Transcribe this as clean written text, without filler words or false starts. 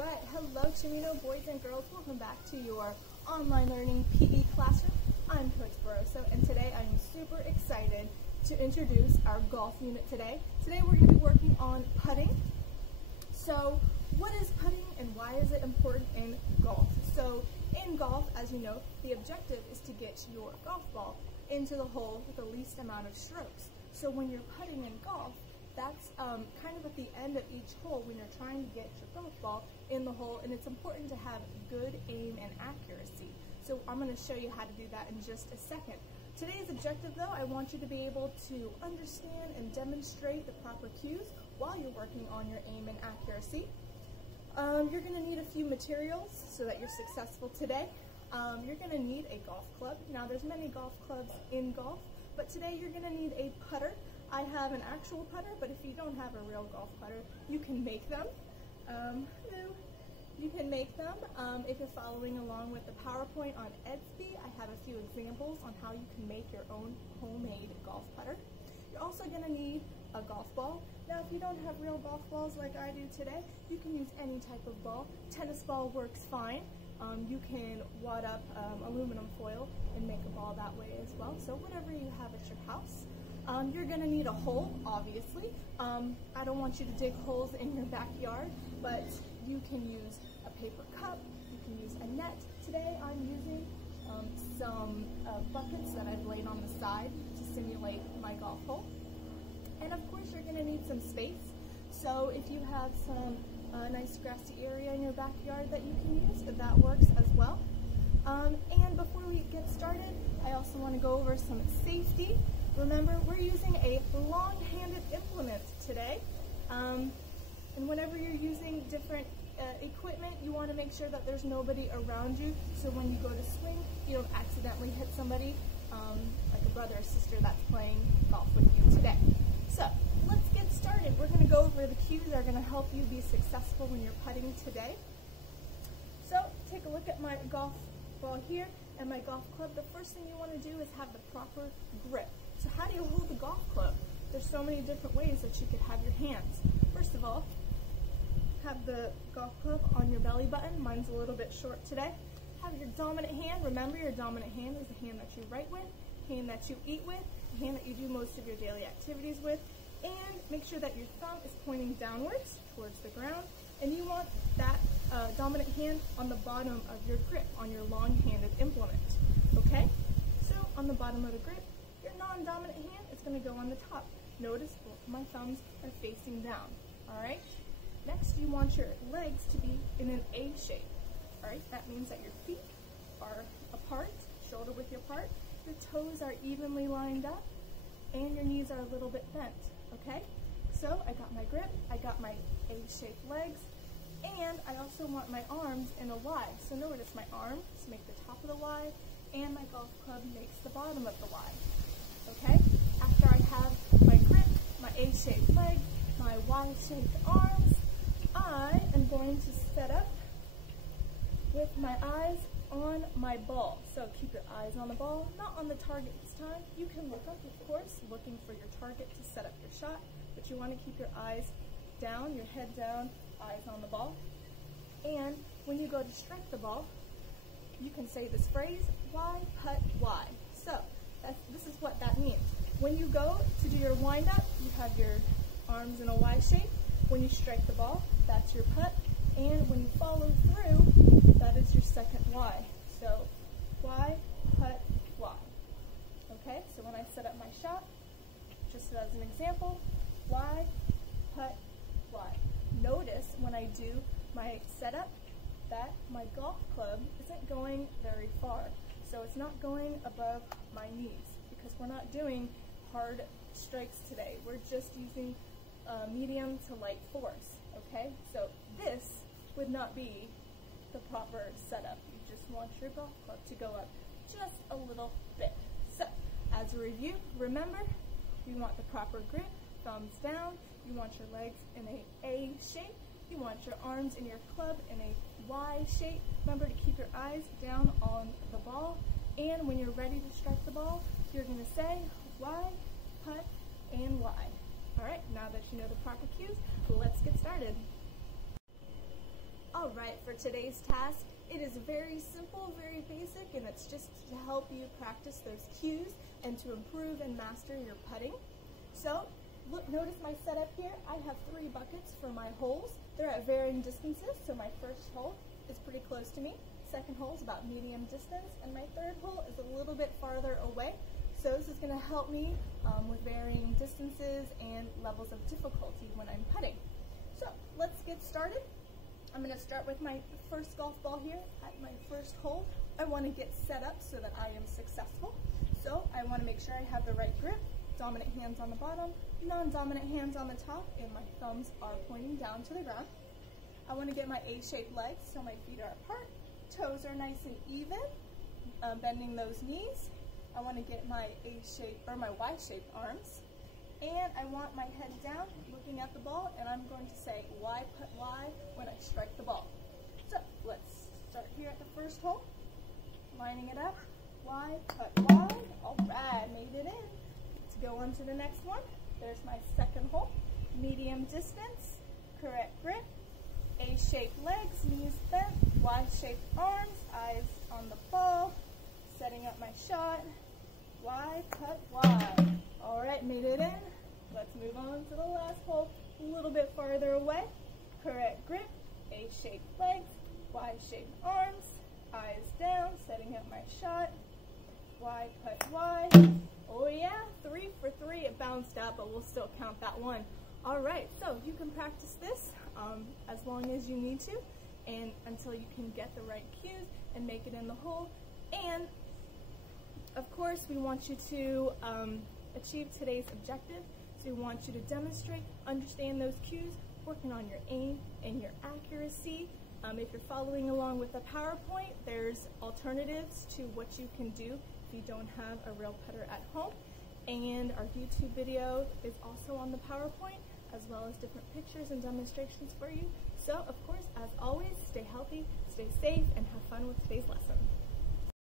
Alright, hello Chimino boys and girls, welcome back to your online learning PE classroom. I'm Coach Barroso, and today I'm super excited to introduce our golf unit today. Today we're going to be working on putting. So what is putting and why is it important in golf? So in golf, as you know, the objective is to get your golf ball into the hole with the least amount of strokes. So when you're putting in golf, that's kind of at the end of each hole when you're trying to get your golf ball in the hole, and it's important to have good aim and accuracy. So I'm going to show you how to do that in just a second. Today's objective though, I want you to be able to understand and demonstrate the proper cues while you're working on your aim and accuracy. You're going to need a few materials so that you're successful today. You're going to need a golf club. Now there's many golf clubs in golf, but today you're going to need a putter. I have an actual putter, but if you don't have a real golf putter, you can make them. You can make them. If you're following along with the PowerPoint on Edsby, I have a few examples on how you can make your own homemade golf putter. You're also going to need a golf ball. Now, if you don't have real golf balls like I do today, you can use any type of ball. Tennis ball works fine. You can wad up aluminum foil and make a ball that way as well. So whatever you have at your house. You're going to need a hole, obviously. I don't want you to dig holes in your backyard, but you can use a paper cup, you can use a net. Today I'm using some buckets that I've laid on the side to simulate my golf hole. And of course you're going to need some space. So if you have some nice grassy area in your backyard that you can use, that works as well. And before we get started, I also want to go over some safety. Remember, we're using a long-handed implement today, and whenever you're using different equipment, you want to make sure that there's nobody around you, so when you go to swing, you don't accidentally hit somebody, like a brother or sister that's playing golf with you today. So, let's get started. We're going to go over the cues that are going to help you be successful when you're putting today. So, take a look at my golf ball here and my golf club. The first thing you want to do is have the proper grip. So how do you hold the golf club? There's so many different ways that you could have your hands. First of all, have the golf club on your belly button. Mine's a little bit short today. Have your dominant hand. Remember, your dominant hand is the hand that you write with, hand that you eat with, the hand that you do most of your daily activities with, and make sure that your thumb is pointing downwards towards the ground, and you want that dominant hand on the bottom of your grip, on your long-handed implement. Okay? So, on the bottom of the grip, your non-dominant hand is going to go on the top. Notice both my thumbs are facing down. Alright? Next, you want your legs to be in an A shape. Alright? That means that your feet are apart, shoulder width apart, your toes are evenly lined up, and your knees are a little bit bent. Okay? So, I got my grip, I got my A-shaped legs, and I also want my arms in a Y. So notice my arms make the top of the Y, and my golf club makes the bottom of the Y. Okay? After I have my grip, my A-shaped leg, my Y-shaped arms, I am going to set up with my eyes on my ball. So keep your eyes on the ball, not on the target this time. You can look up, of course, looking for your target to set up your shot, but you want to keep your eyes down, your head down, eyes on the ball. And when you go to strike the ball, you can say this phrase, Y, putt, Y. So, this is what that means. When you go to do your wind-up, you have your arms in a Y shape. When you strike the ball, that's your putt. And when you follow through, that is your second Y. So, Y, putt, Y. Okay, so when I set up my shot, just as an example, Y, putt, Y. Notice when I do my setup that my golf club isn't going very far. So it's not going above my knees because we're not doing hard strikes today. We're just using medium to light force, okay? So this would not be the proper setup. You just want your golf club to go up just a little bit. So, as a review, remember, you want the proper grip, thumbs down, you want your legs in A shape, you want your arms and your club in a Y shape. Remember to keep your eyes down on the ball, and when you're ready to strike the ball, you're going to say Y, putt, and Y. Alright, now that you know the proper cues, let's get started. Alright. Alright, for today's task, it is very simple, very basic, and it's just to help you practice those cues and to improve and master your putting. So, notice my setup here. I have 3 buckets for my holes. They're at varying distances, so my first hole is pretty close to me. Second hole is about medium distance, and my third hole is a little bit farther away. So this is going to help me with varying distances and levels of difficulty when I'm putting. So let's get started. I'm going to start with my first golf ball here at my first hole. I want to get set up so that I am successful. So I want to make sure I have the right grip, dominant hands on the bottom, non-dominant hands on the top, and my thumbs are pointing down to the ground. I want to get my A-shaped legs so my feet are apart, toes are nice and even, bending those knees. I want to get my A-shaped or my Y-shaped arms, and I want my head down, looking at the ball, and I'm going to say Y, putt Y when I strike the ball. So let's start here at the first hole, lining it up, Y, putt Y. All right, made it in. Let's go on to the next one. There's my second hole, medium distance, correct grip, A-shaped legs, knees bent, Y-shaped arms, eyes on the ball, setting up my shot, Y, putt Y. All right, made it in. Let's move on to the last hole, a little bit farther away. Correct grip, A-shaped legs, Y-shaped arms, eyes down, setting up my shot, Y, putt Y. Oh yeah, 3 for 3. It bounced out, but we'll still count that one. All right, so you can practice this as long as you need to, and until you can get the right cues and make it in the hole. And of course, we want you to achieve today's objective. So we want you to demonstrate, understand those cues, working on your aim and your accuracy. If you're following along with the PowerPoint, there's alternatives to what you can do if you don't have a real putter at home. And our YouTube video is also on the PowerPoint, as well as different pictures and demonstrations for you. So, of course, as always, stay healthy, stay safe, and have fun with today's lesson.